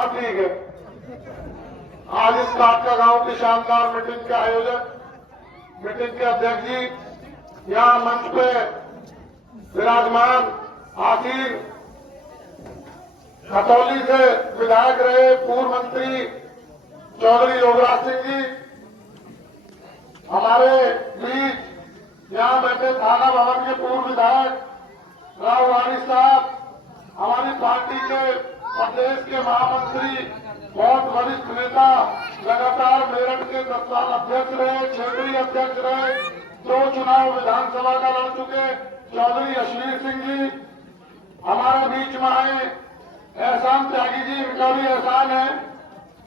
अब ठीक है। आज इस काटका गांव की शानदार मीटिंग का आयोजन, मीटिंग के अध्यक्ष जी यहां मंच पे विराजमान आखिर खतौली से विधायक रहे पूर्व मंत्री चौधरी योगराज सिंह जी, हमारे बीच यहां बैठे थाना भवन के पूर्व विधायक राव वारिस साहब, हमारी पार्टी के प्रदेश के महामंत्री, बहुत वरिष्ठ नेता, लगातार मेरठ के 10 साल अध्यक्ष रहे, क्षेत्रीय अध्यक्ष रहे, 2 चुनाव विधानसभा का लड़ चुके चौधरी अश्वीर सिंह जी हमारे बीच में आए, एहसान त्यागी जी, इनका भी एहसान है।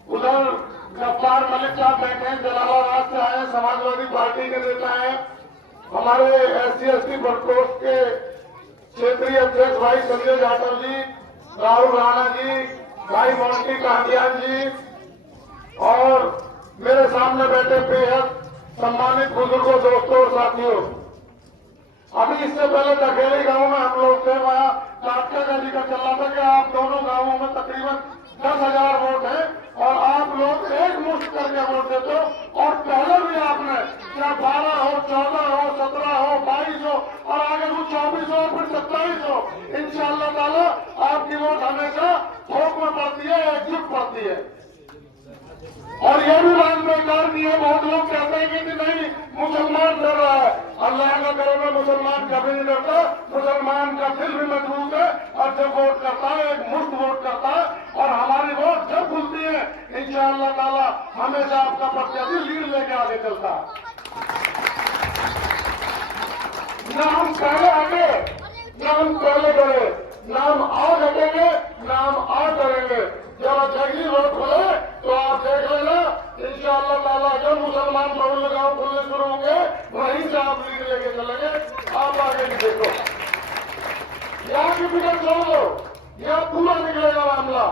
उधर गफ्फार मलिक साहब बैठे हैं, जलालाबाद से आए, समाजवादी पार्टी के नेता हैं। हमारे SC/ST प्रकोष्ठ के क्षेत्रीय अध्यक्ष भाई संजय जाटव जी, राहुल राणा जी, भाई मोंटी कांडियान जी और मेरे सामने बैठे बेहद सम्मानित बुजुर्गों, दोस्तों और साथियों। अभी इससे पहले दखेली गांव में हम लोग थे, वहां काटका गली का चल रहा था कि आप दोनों गांवों में तकरीबन 10,000 वोट हैं और आप लोग एक मुश्त करके वोट देते हो। और पहले भी आपने चाहे 12 हो, 14 हो, 17 हो, 22 हो और आगे वो 24 हो, फिर 27 हो, इंशाअल्लाह ताला आपकी वोट हमेशा थोक में पड़ती है, एकजुट पड़ती है। और यह भी बात बेकार की है, बहुत लोग कहते हैं कि नहीं मुसलमान डर रहा है। अल्लाह का करे में मुसलमान कभी नहीं डरता, मुसलमान का दिल भी मजबूत है और जब वोट करता है एक मुफ्त वोट करता है और हमारी वोट जब खुलती है इंशाअल्लाह ताला हमेशा आपका प्रत्याशी लीड लेके आगे चलता है। न हम पहले हटे, न हम पहले डरे, न हम आज हटेंगे, न हम आज डरेंगे। जब जगली वोट खुले तो आप देख लेना इंशाअल्लाह ताला जब मुसलमान बहुल गांव खुलने शुरू होंगे वहीं से आप लीड लेके चलेंगे। आप आगे भी देखो, यहाँ की फिक्र छोड़ दो, यहाँ पूरा निकलेगा मामला।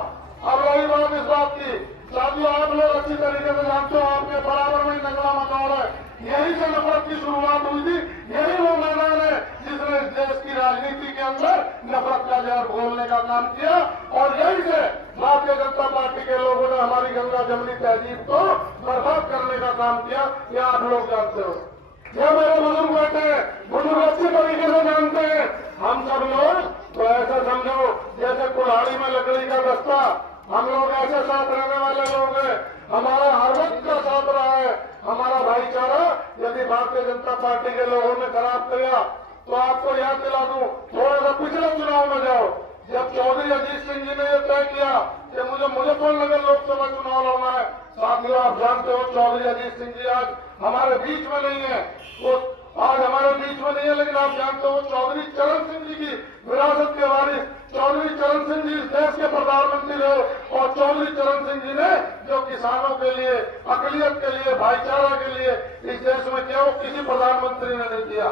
अब रही बात इस बात की, साथियों आप लोग अच्छी तरीके से जानते हो, आपके बराबर में नगड़ा मचौड़ है, यही से नफरत की शुरुआत हुई थी। यही वो मैदान है जिसने इस देश की राजनीति के अंदर नफरत का जहर घोलने का काम किया और यही से भारतीय जनता पार्टी के लोगों ने हमारी गंगा जमनी तहजीब को बर्बाद करने का काम किया। यह आप लोग जानते हो, यह मेरे बुजुर्ग बैठे हैं, बुजुर्ग अच्छी तरीके से जानते हैं। हम सब लोग तो ऐसा समझो जैसे कुल्हाड़ी में लकड़ी का दस्ता, हम लोग ऐसे साथ रहने वाले लोग हैं। हमारा हर वक्त का साथ रहा है हमारा भाईचारा। यदि भारतीय जनता पार्टी के लोगों ने खराब किया तो आपको याद दिला दूं, थोड़ा सा पिछले चुनाव में जाओ, जब चौधरी अजीत सिंह जी ने यह तय किया कि मुझे मुजफ्फरनगर लोकसभा चुनाव लड़ना है, साथियों आप जानते हो चौधरी अजीत सिंह जी आज हमारे बीच में नहीं है, वो आज हमारे बीच में नहीं है, लेकिन आप जानते हो चौधरी चरण सिंह जी की विरासत के वारिस चौधरी चरण सिंह जी इस देश के प्रधानमंत्री रहे और चौधरी चरण सिंह जी ने जो किसानों के लिए, अकलियत के लिए, भाईचारा के लिए इस देश में किया वो किसी प्रधानमंत्री ने नहीं किया।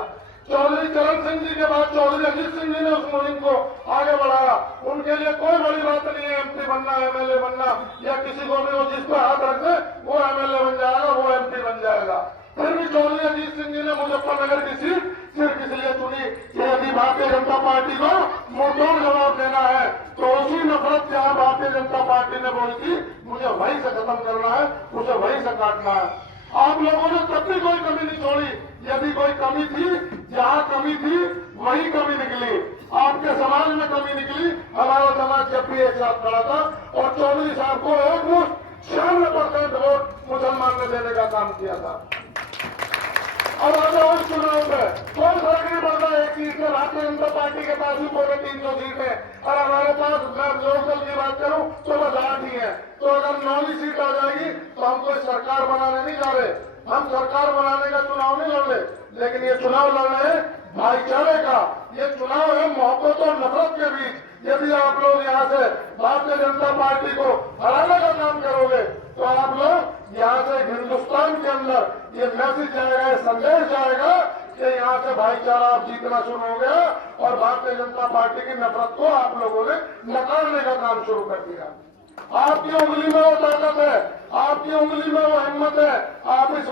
चौधरी चरण सिंह जी के बाद चौधरी अजीत सिंह जी ने उस मुहिम को आगे बढ़ाया। उनके लिए कोई बड़ी बात नहीं है MP बनना, MLA बनना या किसी को भी वो जिस पर हाथ रख दे वो MLA बन जाएगा, वो MP बन जाएगा। फिर भी चौधरी अजीत सिंह जी ने मुजफ्फरनगर की सीट सिर्फ इसलिए चुनी कि यदि भारतीय जनता पार्टी को मुंहतोड़ जवाब देना है तो उसी नफरत जहां भारतीय जनता पार्टी ने बोली थी मुझे वहीं से खत्म करना है, उसे वहीं से काटना है। आप लोगों ने तब भी कोई कमी नहीं छोड़ी। यदि कोई कमी थी, जहां कमी थी वही कमी निकली। आपके समाज में कमी निकली, हमारा समाज जब भी एक साथ खड़ा था और चौधरी साहब को एक मुश्त 96% वोट मुसलमान ने देने का काम किया था। अब आगे उस चुनाव में कोई फर्क नहीं पड़ता, एक सीट से भारतीय जनता पार्टी के पास भी 350 सीट है और हमारे पास, मैं लोकदल की बात करूं तो बस 8 ही है। तो अगर 9वीं सीट आ जाएगी तो हम कोई सरकार बनाने नहीं जा रहे, हम सरकार बनाने का चुनाव नहीं लड़ रहे, लेकिन ये चुनाव लड़ रहे हैं भाईचारे का। ये चुनाव है मोहब्बत और नफरत के बीच। यदि आप लोग यहाँ से भारतीय जनता पार्टी को हराने का काम करोगे तो आप लोग यहाँ से हिंदुस्तान के अंदर ये मैसेज जाएगा, ये संदेश जाएगा कि यहाँ से भाईचारा आप जीतना शुरू हो गया और भारतीय जनता पार्टी की नफरत को आप लोगों ने नकारने का काम शुरू कर दिया। आपकी उंगली में वो ताकत है, आपकी उंगली में वो हिम्मत है। आप इस